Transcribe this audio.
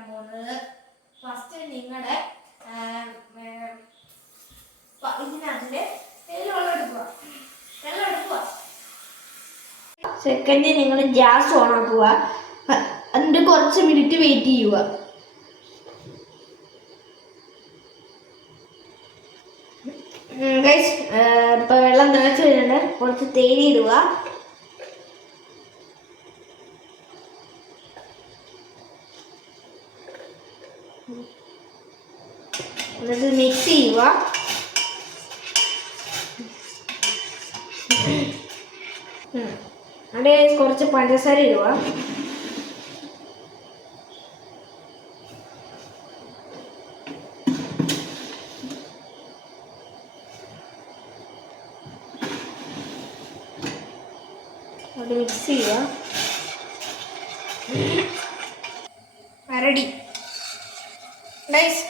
ചെയ്യാൻ പോകുന്നത് ഫസ്റ്റ് നിങ്ങളുടെ ഇതിനകത്ത് വെള്ളം എടുക്കുക. സെക്കൻഡ് നിങ്ങൾ ഗ്യാസ് ഓൺ ആക്കുക. എന്നിട്ട് കുറച്ച് മിനിറ്റ് വെയിറ്റ് ചെയ്യുക. ഗൈസ് ഇപ്പോൾ വെള്ളം തിളച്ച് വരുന്നുണ്ട്. കുറച്ച് തേയില ഇടുക. എന്നിട്ട് മിക്സ് ചെയ്യുക. അവിടെ കുറച്ച് പഞ്ചസാര ഇടുക. അവിടെ മിക്സ് ചെയ്യുക. Ready guys.